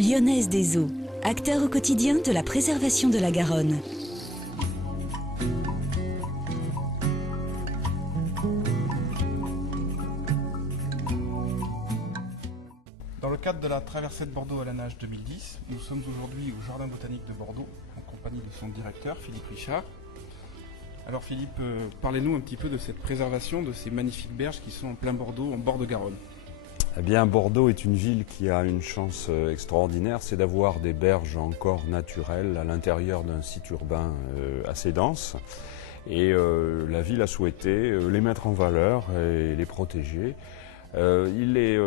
Lyonnaise des eaux, acteur au quotidien de la préservation de la Garonne. Dans le cadre de la traversée de Bordeaux à la nage 2010, nous sommes aujourd'hui au Jardin botanique de Bordeaux, en compagnie de son directeur, Philippe Richard. Alors Philippe, parlez-nous un petit peu de cette préservation de ces magnifiques berges qui sont en plein Bordeaux, en bord de Garonne. Eh bien, Bordeaux est une ville qui a une chance extraordinaire, c'est d'avoir des berges encore naturelles à l'intérieur d'un site urbain assez dense. Et la ville a souhaité les mettre en valeur et les protéger. Il est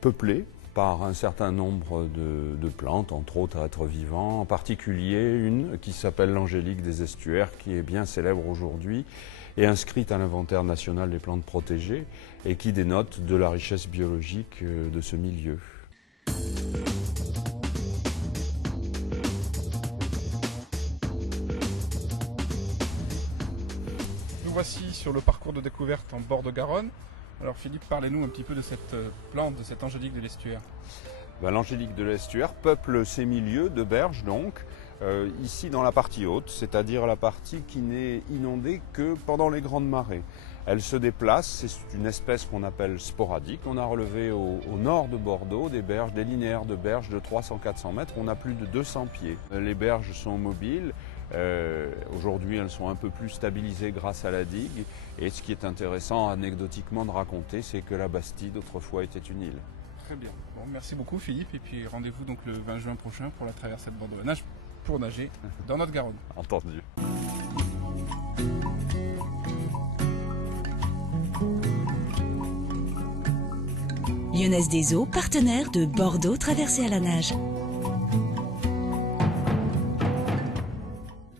peuplé par un certain nombre de plantes, entre autres êtres vivants, en particulier une qui s'appelle l'angélique des estuaires, qui est bien célèbre aujourd'hui et inscrite à l'inventaire national des plantes protégées et qui dénote de la richesse biologique de ce milieu. Nous voici sur le parcours de découverte en bord de Garonne. Alors Philippe, parlez-nous un petit peu de cette plante, de cette angélique de l'estuaire. L'angélique de l'estuaire peuple ces milieux de berges donc, ici dans la partie haute, c'est-à-dire la partie qui n'est inondée que pendant les grandes marées. Elle se déplace, c'est une espèce qu'on appelle sporadique. On a relevé au nord de Bordeaux des berges, des linéaires de berges de 300-400 mètres, on a plus de 200 pieds. Les berges sont mobiles. Aujourd'hui, elles sont un peu plus stabilisées grâce à la digue. Et ce qui est intéressant anecdotiquement de raconter, c'est que la Bastide autrefois était une île. Très bien. Bon, merci beaucoup Philippe. Et puis rendez-vous donc le 20 juin prochain pour la traversée de Bordeaux à la nage pour nager dans notre Garonne. Entendu. Lyonnaise des eaux, partenaire de Bordeaux traversée à la nage.